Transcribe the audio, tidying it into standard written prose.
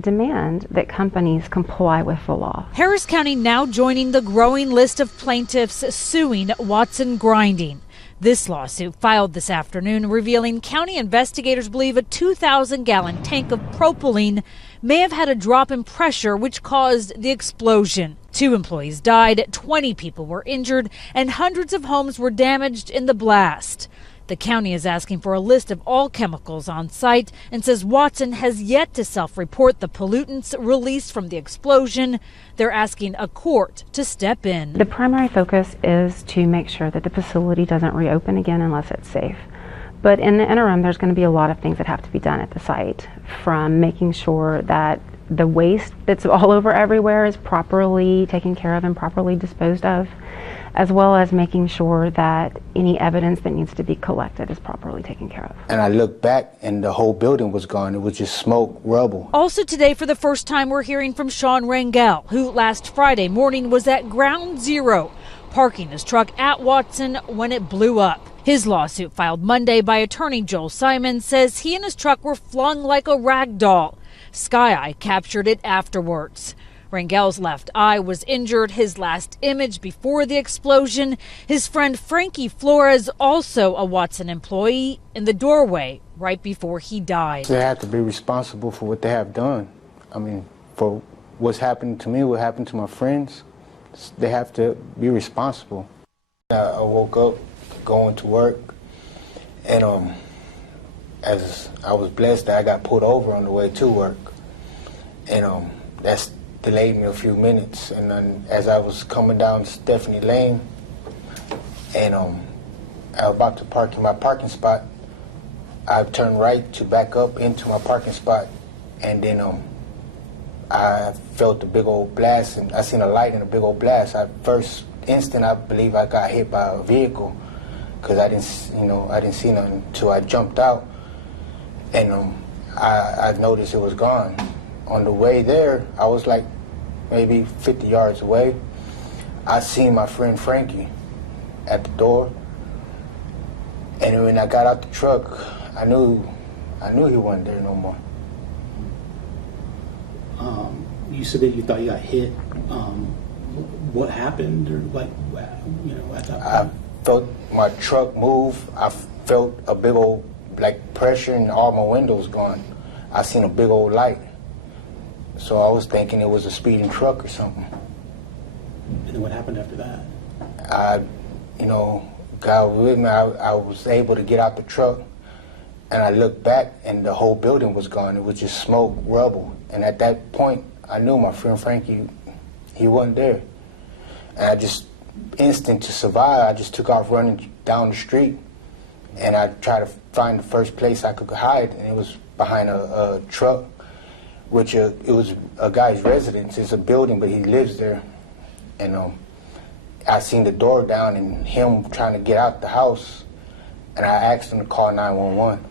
demand that companies comply with the law. Harris County now joining the growing list of plaintiffs suing Watson Grinding. This lawsuit filed this afternoon revealing county investigators believe a 2,000-gallon tank of propylene may have had a drop in pressure which caused the explosion. 2 employees died, 20 people were injured, and hundreds of homes were damaged in the blast. The county is asking for a list of all chemicals on site and says Watson has yet to self-report the pollutants released from the explosion. They're asking a court to step in. The primary focus is to make sure that the facility doesn't reopen again unless it's safe. But in the interim, there's going to be a lot of things that have to be done at the site, from making sure that the waste that's all over everywhere is properly taken care of and properly disposed of, as well as making sure that any evidence that needs to be collected is properly taken care of. And I looked back and the whole building was gone. It was just smoke, rubble. Also today, for the first time, we're hearing from Sean Rangel, who last Friday morning was at ground zero, parking his truck at Watson when it blew up. His lawsuit, filed Monday by attorney Joel Simon, says he and his truck were flung like a rag doll. Sky Eye captured it afterwards. Rangel's left eye was injured, his last image before the explosion. His friend Frankie Flores, also a Watson employee, in the doorway right before he died. They have to be responsible for what they have done. I mean, for what's happened to me, what happened to my friends, they have to be responsible. I woke up going to work, and as I was blessed that I got pulled over on the way to work, and that's delayed me a few minutes. And then as I was coming down Stephanie Lane, and I was about to park in my parking spot, I turned right to back up into my parking spot, and then I felt a big old blast, and I seen a light and a big old blast. At first instant, I believe I got hit by a vehicle, because I didn't see nothing until I jumped out, and I noticed it was gone. On the way there, I was like maybe 50 yards away. I seen my friend Frankie at the door, and when I got out the truck, I knew he wasn't there no more. You said that you thought you got hit. What happened, or like, at that point? I felt my truck move. I felt a big old pressure, and all my windows gone. I seen a big old light. So I was thinking it was a speeding truck or something. And then what happened after that? God was with me. I was able to get out the truck, and I looked back, and the whole building was gone. It was just smoke, rubble. And at that point, I knew my friend Frankie, he wasn't there. And I just, instinct to survive, I just took off running down the street, and I tried to find the first place I could hide, and it was behind a truck, which it was a guy's residence. It's a building, but he lives there. And I seen the door down and him trying to get out the house, and I asked him to call 911.